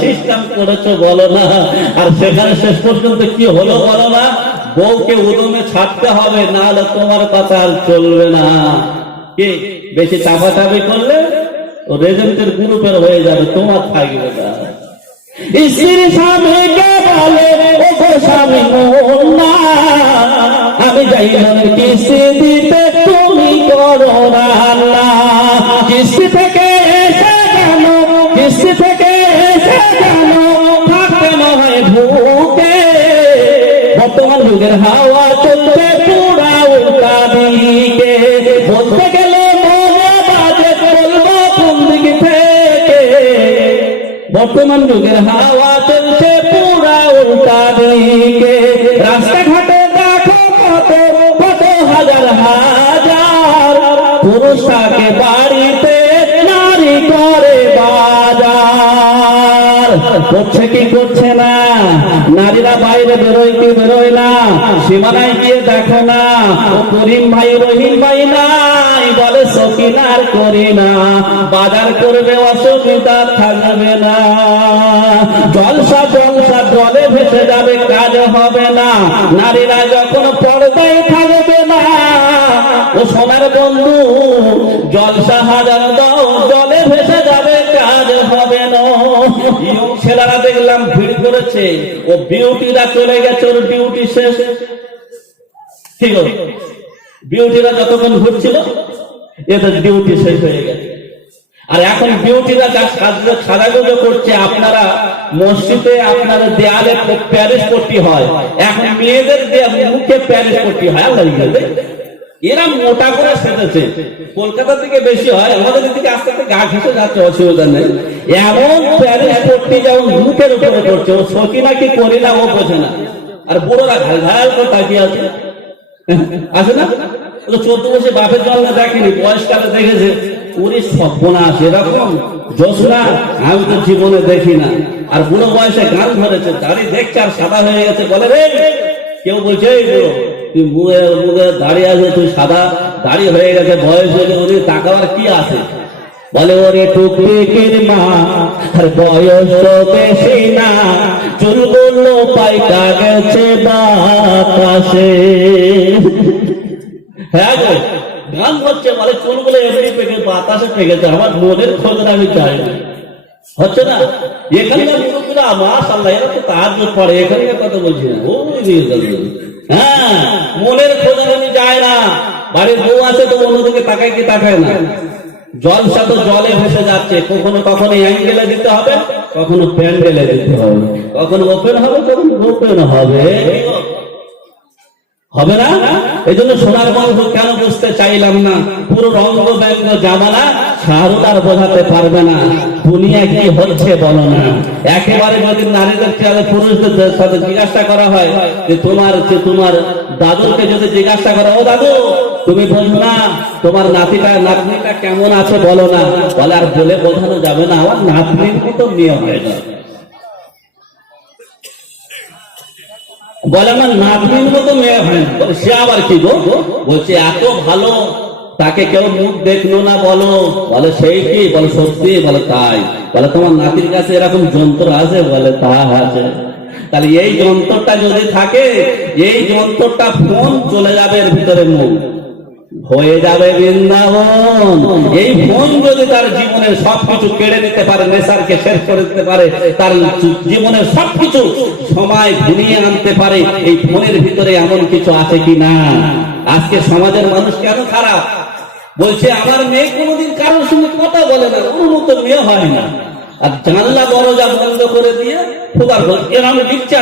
System করেছো বলো না, আর সেখানে শেষ পর্যন্ত কি হলো বলো না, বউকে উদমে ছাড়তে হবে, না হলে তোমার কথা আর চলবে না। কি বেশি চাপাচাপি করলে ও রেজেন্টের গ্রুপের হয়ে যাবে, তোমার থাকবে না। স্ত্রীর স্বামীকে বলে ও গো স্বামী না, আমি যাই মনের কিস্তি দিতে তুমি করো রান্না। কিস্তি থেকে এসে কেন, কিস্তি থেকে এসে কেন থাকতে না হয় ভুকে। বর্তমান যুগের হাওয়া চলছে পুরা উল্টা দিকে, বলতে গেলে মনে বাজে বলবো কোন দিক থেকে। বর্তমান যুগের হাওয়া চলছে পুরা উল্টা দিকে, রাস্তাঘাটে দেখো কত কত হাজার হাজার পুরুষ থাকে বাড়িতে, নারী করে বাজার। করছে কি করছে না, নারীরা বাইরে বেরোয় কি বেরোয় না, সীমানায় গিয়ে দেখো না, ও করিম ভাই রহিম ভাই নাই বলে সকিনার করি না, বাজার করবে অসুবিধা থাকবে না। জলসা জলসা জলে ভেসে যাবে, কাজ হবে না, নারীরা যখন পর্দায় থাকবে না। ও সোনার বন্ধু জলসা হাজার দাও, জলে ভেসে যাবে, কাজ হবে না। ছেলেরা দেখলাম ভিড় করেছে, ও বিউটিরা চলে গেছে, ওর ডিউটি শেষ। ঠিক আছে, বিউটিরা যতক্ষণ ঘুরছিল এদের ডিউটি শেষ হয়ে গেছে। আর এখন বিউটিরা যা সাজাগুজো করছে, আপনারা মসজিদে আপনারা দেয়ালে প্যারিস পট্টি হয়, এখন মেয়েদের মুখে প্যারিস পট্টি হয়। এরা মোটা করে সেজেছে, কলকাতা থেকে বেশি হয়, আমাদের দিকে আস্তে আস্তে গা ঘেঁষে যাচ্ছে, অসুবিধা নেই। এমন প্যারিস পট্টি যেমন মুখের উপরে করছে, ও সকি নাকি করি না ও বোঝে না। আর বুড়োরা ঘাল করে তাকিয়ে আছে, আছে না? 14 বছর বাপের জল দেখেনি, বয়সকালে দেখেছে, ওরে সর্বনাশ এরকম জোসনা আমি তো জীবনে দেখি না। আর বুড়ো বয়সে গান ধরেছে, দাড়ি দেখছে আর সাদা হয়ে গেছে, বলে রে কেউ বলছে এই বুড়ো তুই মুখে মুখে দাড়ি আছে, তুই সাদা দাড়ি হয়ে গেছে, বয়স হয়ে গেছে, তাকাবার কি আছে? বলে ওরে টুকটিকির মা আর বয়স তো বেশি না, চুলগুলো পাইকা গেছে বাতাসে। হ্যাঁ গো, গান হচ্ছে, বলে চুলগুলো এমনি পেকে বাতাসে পেকেছে, আমার মনের খোঁজ আমি চাই না, হচ্ছে না? এখানকার মুরব্বীরা মাশাআল্লাহ এরা তো তাহাজ্জুদ পড়ে, এখানকার কথা বলছি না। হ্যাঁ, মনের খোঁজ আমি যায় না, বাড়ির বউ আছে তো অন্যদিকে তাকায় কি তাকায় না। জলসা তো জলে ভেসে যাচ্ছে, কখনো কখনো অ্যাঙ্গেলে দিতে হবে, কখনো প্যান্ডেলে দিতে হবে, কখনো ওপেন হবে, কখনো ওপেন হবে, হবে না? এই জন্য সোনার বন্ধু কেন বুঝতে চাইলাম না, পুরো রঙ্গ ব্যঙ্গ জামানা শাহরুদার বোঝাতে পারবে না, দুনিয়া কি হচ্ছে বলো না। একেবারে যদি নারীদের চেয়ে পুরুষদের সাথে জিজ্ঞাসা করা হয় যে তোমার দাদুকে যদি জিজ্ঞাসা করা, ও দাদু তুমি বলছো না তোমার নাতনিটা কেমন আছে বলো না, বলে আর বলে বোঝানো যাবে না, আমার নাতনির মতো মেয়ে হয়ে যাবে। বলে আমার নাতনির মতো মেয়ে হয় না, সে আবার কি গো? বলছে এত ভালো তাকে কেউ মুখ দেখলো না বলো, বলে সেই কি? বলে সত্যি, বলে তাই। বলে তোমার নাতির কাছে এরকম যন্ত্র আছে? বলে তা আছে। তাহলে এই যন্ত্রটা যদি থাকে, এই যন্ত্রটা ফোন চলে যাবে এর ভিতরে, মুখ হয়ে যাবে বৃন্দাবন। এই ফোন যদি তার জীবনের সবকিছু কেড়ে নিতে পারে, নেশারকে শেষ করে দিতে পারে, তার জীবনের সবকিছু সময় ঘুরিয়ে আনতে পারে, এই ফোনের ভিতরে এমন কিছু আছে কি না? আজকে সমাজের মানুষ কেন খারাপ? বলছে আমার মেয়ে কোনোদিন কারোর সঙ্গে কথা বলে না, ওর মতো মেয়ে হয় না, আর জানলা দরজা বন্ধ করে দিয়ে খুব এরকম ইচ্ছা